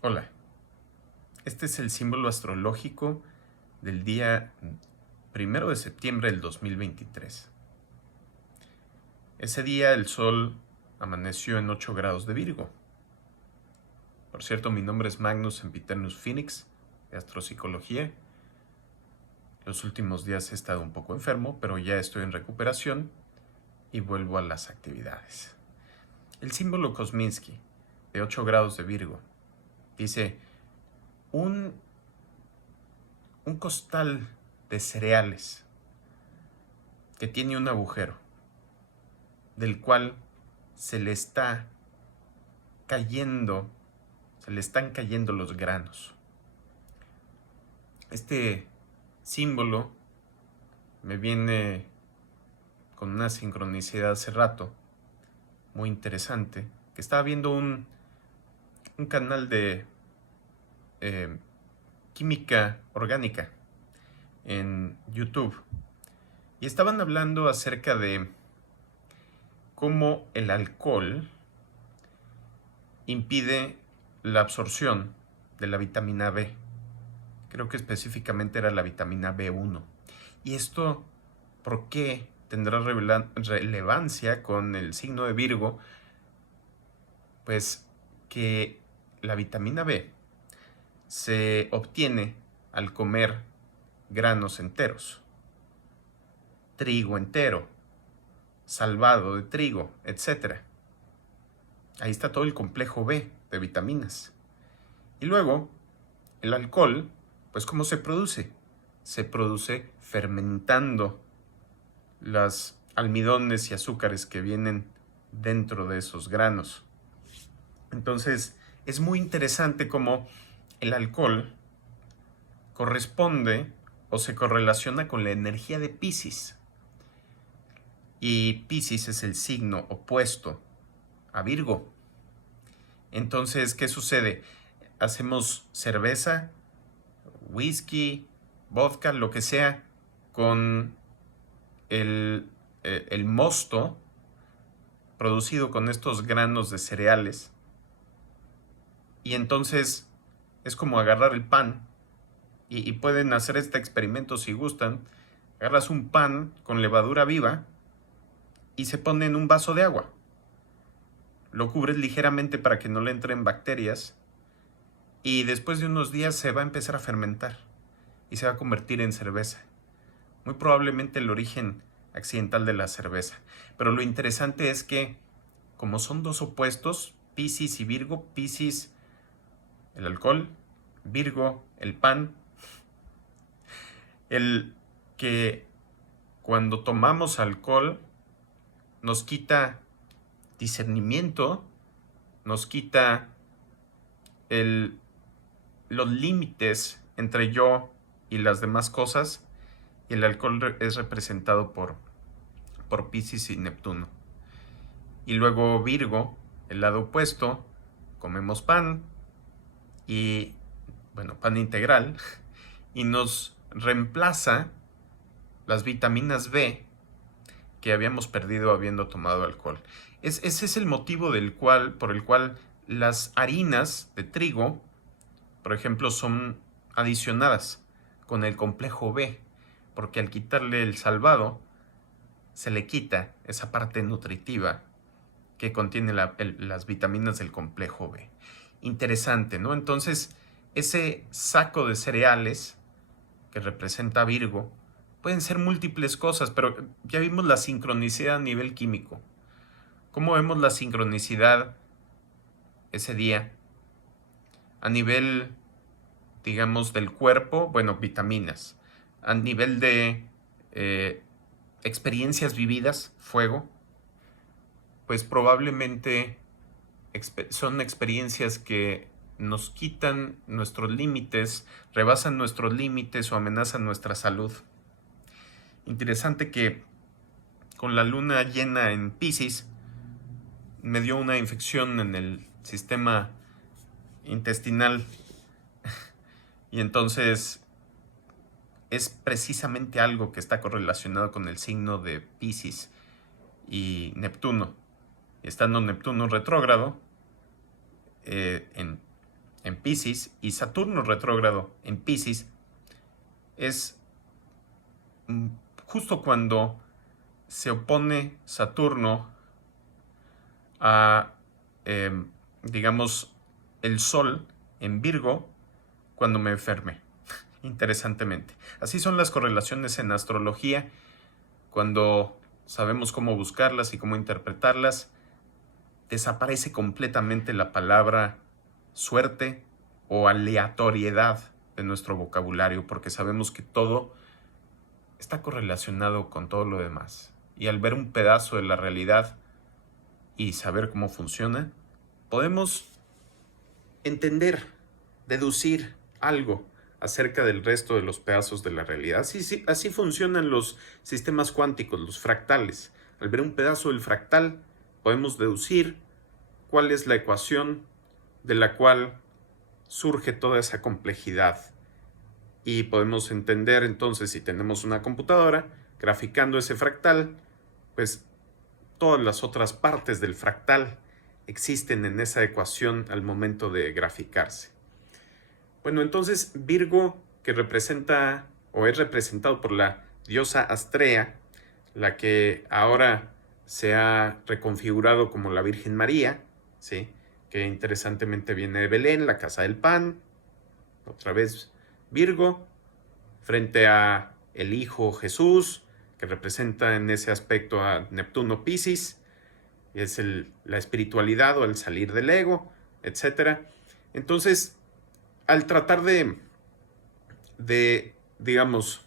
Hola, este es el símbolo astrológico del día 1 de septiembre del 2023. Ese día el Sol amaneció en 8 grados de Virgo. Por cierto, mi nombre es Magnus Sempiternus Phoenix, de Astropsicología. Los últimos días he estado un poco enfermo, pero ya estoy en recuperación y vuelvo a las actividades. El símbolo Kosminski, de 8 grados de Virgo, dice un costal de cereales que tiene un agujero del cual se le está cayendo, se le están cayendo los granos. Este símbolo me viene con una sincronicidad hace rato, muy interesante, que estaba viendo un canal de química orgánica en YouTube y estaban hablando acerca de cómo el alcohol impide la absorción de la vitamina B. Creo que específicamente era la vitamina B1. ¿Y esto por qué tendrá relevancia con el signo de Virgo? Pues que la vitamina B se obtiene al comer granos enteros, trigo entero, salvado de trigo, etc. Ahí está todo el complejo B de vitaminas. Y luego, el alcohol, pues ¿cómo se produce? Se produce fermentando los almidones y azúcares que vienen dentro de esos granos. Entonces, es muy interesante cómo el alcohol corresponde o se correlaciona con la energía de Piscis. Y Piscis es el signo opuesto a Virgo. Entonces, ¿qué sucede? Hacemos cerveza, whisky, vodka, lo que sea, con el mosto producido con estos granos de cereales. Y entonces es como agarrar el pan, y pueden hacer este experimento si gustan. Agarras un pan con levadura viva y se pone en un vaso de agua. Lo cubres ligeramente para que no le entren bacterias y después de unos días se va a empezar a fermentar y se va a convertir en cerveza. Muy probablemente el origen accidental de la cerveza. Pero lo interesante es que, como son dos opuestos, Piscis y Virgo, Piscis el alcohol, Virgo el pan, el que cuando tomamos alcohol nos quita discernimiento, nos quita los límites entre yo y las demás cosas, y el alcohol es representado por Piscis y Neptuno. Y luego Virgo, el lado opuesto, comemos pan, y bueno, pan integral, y nos reemplaza las vitaminas B que habíamos perdido habiendo tomado alcohol. Ese es el motivo por el cual las harinas de trigo, por ejemplo, son adicionadas con el complejo B, porque al quitarle el salvado, se le quita esa parte nutritiva que contiene las vitaminas del complejo B. Interesante, ¿no? Entonces, ese saco de cereales que representa Virgo, pueden ser múltiples cosas, pero ya vimos la sincronicidad a nivel químico. ¿Cómo vemos la sincronicidad ese día? A nivel, digamos, del cuerpo, bueno, vitaminas. A nivel de experiencias vividas, fuego, pues probablemente son experiencias que nos quitan nuestros límites, rebasan nuestros límites o amenazan nuestra salud. Interesante que con la luna llena en Piscis me dio una infección en el sistema intestinal, y entonces es precisamente algo que está correlacionado con el signo de Piscis y Neptuno. Estando Neptuno retrógrado en Piscis y Saturno retrógrado en Piscis es justo cuando se opone Saturno a, digamos, el Sol en Virgo cuando me enferme, interesantemente. Así son las correlaciones en astrología. Cuando sabemos cómo buscarlas y cómo interpretarlas, desaparece completamente la palabra suerte o aleatoriedad de nuestro vocabulario, porque sabemos que todo está correlacionado con todo lo demás. Y al ver un pedazo de la realidad y saber cómo funciona, podemos entender, deducir algo acerca del resto de los pedazos de la realidad. Así funcionan los sistemas cuánticos, los fractales. Al ver un pedazo del fractal, podemos deducir cuál es la ecuación de la cual surge toda esa complejidad. Y podemos entender entonces, si tenemos una computadora graficando ese fractal, pues todas las otras partes del fractal existen en esa ecuación al momento de graficarse. Bueno, entonces Virgo, que representa o es representado por la diosa Astrea, la que ahora se ha reconfigurado como la Virgen María, ¿sí? Que interesantemente viene de Belén, la casa del pan, otra vez Virgo, frente a el Hijo Jesús, que representa en ese aspecto a Neptuno Piscis, y es la espiritualidad o el salir del ego, etc. Entonces, al tratar de, digamos,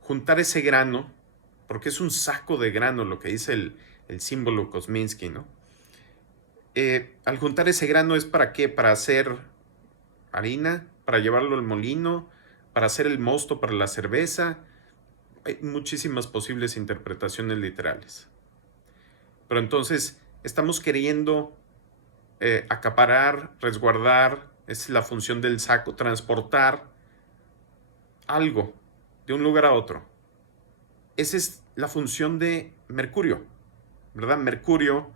juntar ese grano, porque es un saco de grano lo que dice el símbolo Kosminski, ¿no? Al juntar ese grano es ¿para qué? Para hacer harina, para llevarlo al molino, para hacer el mosto para la cerveza. Hay muchísimas posibles interpretaciones literales. Pero entonces estamos queriendo acaparar, resguardar, es la función del saco, transportar algo de un lugar a otro. Esa es la función de Mercurio, ¿verdad? Mercurio,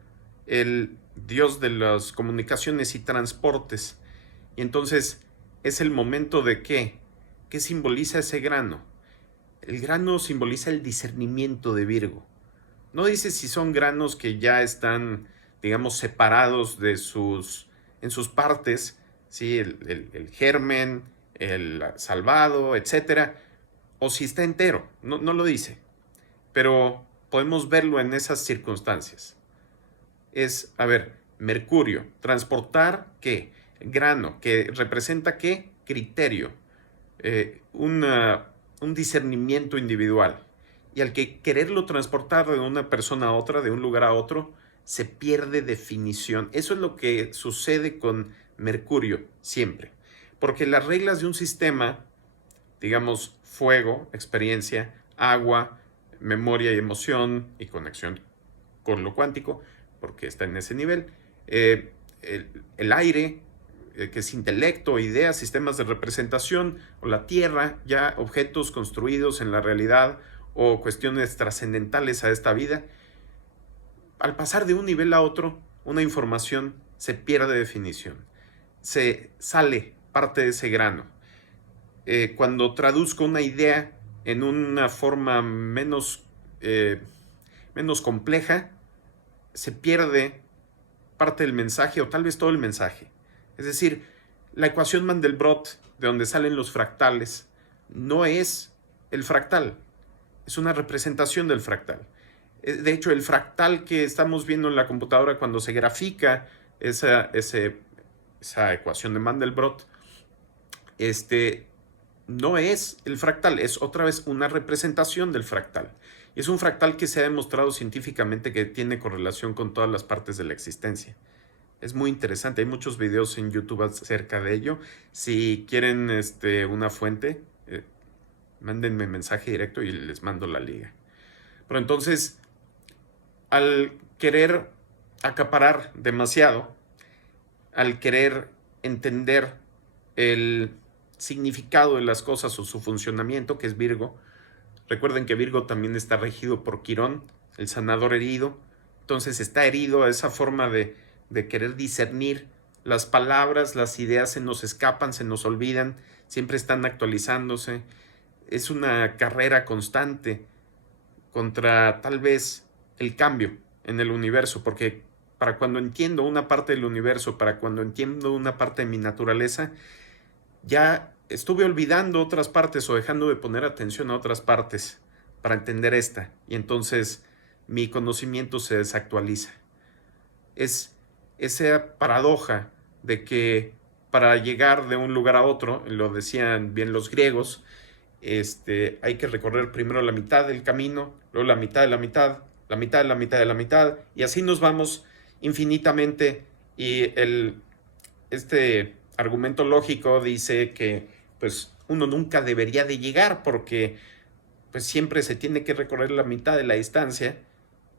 el dios de las comunicaciones y transportes. Y entonces es el momento de ¿qué? ¿Qué simboliza ese grano? El grano simboliza el discernimiento de Virgo. No dice si son granos que ya están, digamos, separados en sus partes, ¿sí? El germen, el salvado, etc. O si está entero, no lo dice. Pero podemos verlo en esas circunstancias. Es, a ver, Mercurio, transportar ¿qué? Grano, que representa ¿qué? Criterio, un discernimiento individual. Y al que quererlo transportar de una persona a otra, de un lugar a otro, se pierde definición. Eso es lo que sucede con Mercurio siempre. Porque las reglas de un sistema, digamos, fuego, experiencia, agua, memoria y emoción y conexión con lo cuántico, porque está en ese nivel, el aire, que es intelecto, ideas, sistemas de representación, o la tierra, ya objetos construidos en la realidad o cuestiones trascendentales a esta vida. Al pasar de un nivel a otro, una información se pierde definición, se sale parte de ese grano. Cuando traduzco una idea en una forma menos compleja, se pierde parte del mensaje o tal vez todo el mensaje. Es decir, la ecuación Mandelbrot, de donde salen los fractales, no es el fractal, es una representación del fractal. De hecho, el fractal que estamos viendo en la computadora cuando se grafica esa ecuación de Mandelbrot, no es el fractal, es otra vez una representación del fractal. Y es un fractal que se ha demostrado científicamente que tiene correlación con todas las partes de la existencia. Es muy interesante, hay muchos videos en YouTube acerca de ello. Si quieren una fuente, mándenme mensaje directo y les mando la liga. Pero entonces, al querer acaparar demasiado, al querer entender el significado de las cosas o su funcionamiento, que es Virgo, recuerden que Virgo también está regido por Quirón, el sanador herido. Entonces está herido a esa forma de querer discernir Las palabras, las ideas se nos escapan, se nos olvidan, siempre están actualizándose. Es una carrera constante contra tal vez el cambio en el universo, porque para cuando entiendo una parte del universo, para cuando entiendo una parte de mi naturaleza, ya estuve olvidando otras partes o dejando de poner atención a otras partes para entender esta, y entonces mi conocimiento se desactualiza. Es esa paradoja de que para llegar de un lugar a otro, lo decían bien los griegos, hay que recorrer primero la mitad del camino, luego la mitad de la mitad, la mitad de la mitad de la mitad, y así nos vamos infinitamente. Y este argumento lógico dice que pues uno nunca debería de llegar porque pues siempre se tiene que recorrer la mitad de la distancia,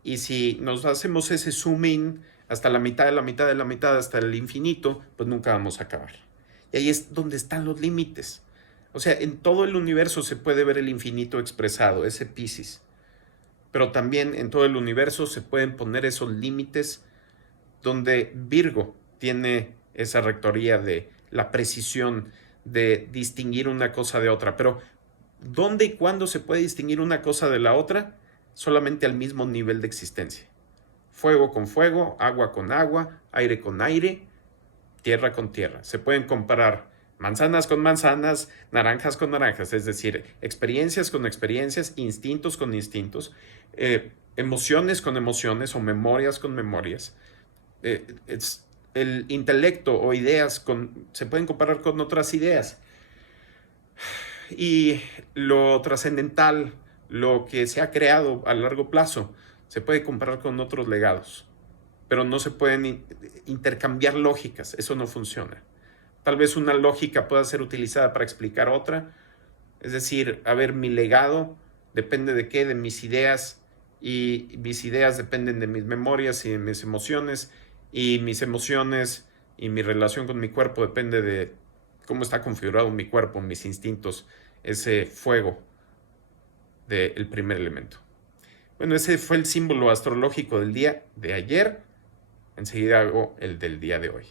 y si nos hacemos ese zoom in hasta la mitad de la mitad de la mitad hasta el infinito, pues nunca vamos a acabar. Y ahí es donde están los límites. O sea, en todo el universo se puede ver el infinito expresado, ese Piscis. Pero también en todo el universo se pueden poner esos límites donde Virgo tiene esa rectoría de la precisión, de distinguir una cosa de otra. Pero ¿dónde y cuándo se puede distinguir una cosa de la otra? Solamente al mismo nivel de existencia. Fuego con fuego, agua con agua, aire con aire, tierra con tierra. Se pueden comparar manzanas con manzanas, naranjas con naranjas, es decir, experiencias con experiencias, instintos con instintos, emociones con emociones o memorias con memorias. El intelecto o ideas se pueden comparar con otras ideas. Y lo trascendental, lo que se ha creado a largo plazo, se puede comparar con otros legados, pero no se pueden intercambiar lógicas, eso no funciona. Tal vez una lógica pueda ser utilizada para explicar otra, es decir, a ver, mi legado depende de qué, de mis ideas, y mis ideas dependen de mis memorias y de mis emociones, y mis emociones y mi relación con mi cuerpo depende de cómo está configurado mi cuerpo, mis instintos, ese fuego del primer elemento. Bueno, ese fue el símbolo astrológico del día de ayer. Enseguida hago el del día de hoy.